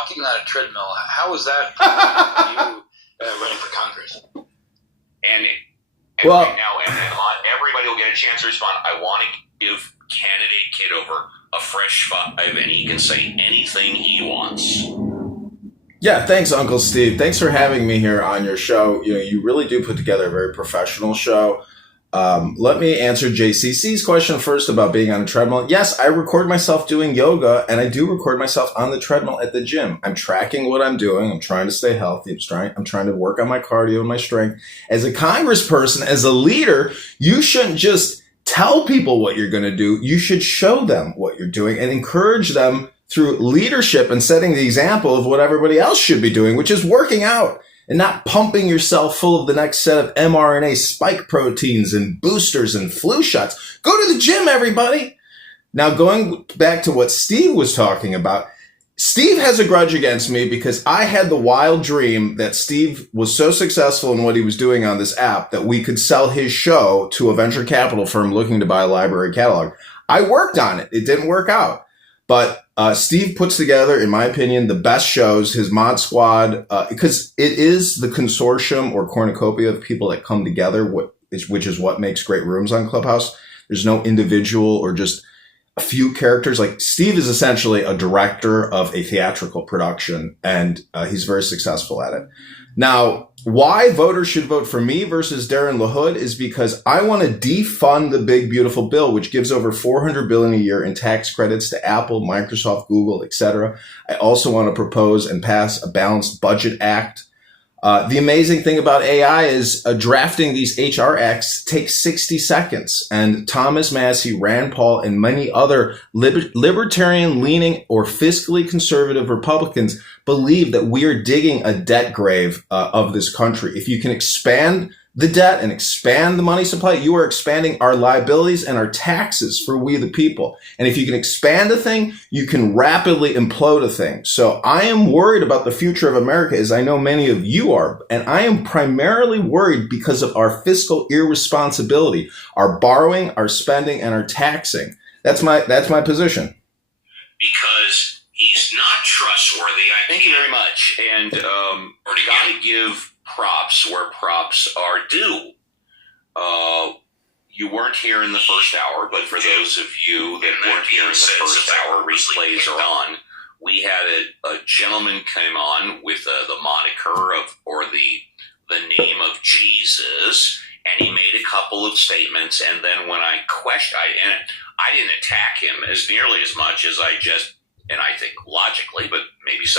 walking on a treadmill. How is that you running for Congress? And Well, now, and then everybody will get a chance to respond. I want to give candidate Kitover a fresh 5, and he can say anything he wants. yeah, thanks, Uncle Steve. Thanks for having me here on your show. You really do put together a very professional show. Let me answer JCC's question first about being on a treadmill. Yes, I record myself doing yoga, and I do record myself on the treadmill at the gym. I'm tracking what I'm doing. I'm trying to stay healthy. I'm trying to work on my cardio and my strength. As a congressperson, as a leader, you shouldn't just tell people what you're going to do. You should show them what you're doing and encourage them through leadership and setting the example of what everybody else should be doing, which is working out. And not pumping yourself full of the next set of mRNA spike proteins and boosters and flu shots. Go to the gym, everybody. Now, going back to what Steve was talking about, Steve has a grudge against me because I had the wild dream that Steve was so successful in what he was doing on this app that we could sell his show to a venture capital firm looking to buy a library catalog. I worked on it. It didn't work out. But Steve puts together, in my opinion, the best shows, his mod squad, because it is the consortium or cornucopia of people that come together, which is what makes great rooms on Clubhouse. There's no individual or just a few characters. Like Steve is essentially a director of a theatrical production, and he's very successful at it. Now, why voters should vote for me versus Darren LaHood is because I want to defund the big, beautiful bill, which gives over $400 billion a year in tax credits to Apple, Microsoft, Google, etc. I also want to propose and pass a balanced budget act. The amazing thing about AI is drafting these HR acts takes 60 seconds. And Thomas Massie, Rand Paul, and many other libertarian-leaning or fiscally conservative Republicans believe that we are digging a debt grave of this country. If you can expand the debt and expand the money supply, you are expanding our liabilities and our taxes for we the people. And if you can expand a thing, you can rapidly implode a thing. So I am worried about the future of America, as I know many of you are. And I am primarily worried because of our fiscal irresponsibility, our borrowing, our spending, and our taxing. That's my position. Because he's not trustworthy. Thank you very much. And got to give props where props are due. You weren't here in the first hour, but for those of you that weren't here in the first hour, replays are on. We had a gentleman came on with the moniker of, or the name of Jesus, and he made a couple of statements, and then when I questioned, I didn't attack him as nearly as much as I just, and I think logically, but maybe some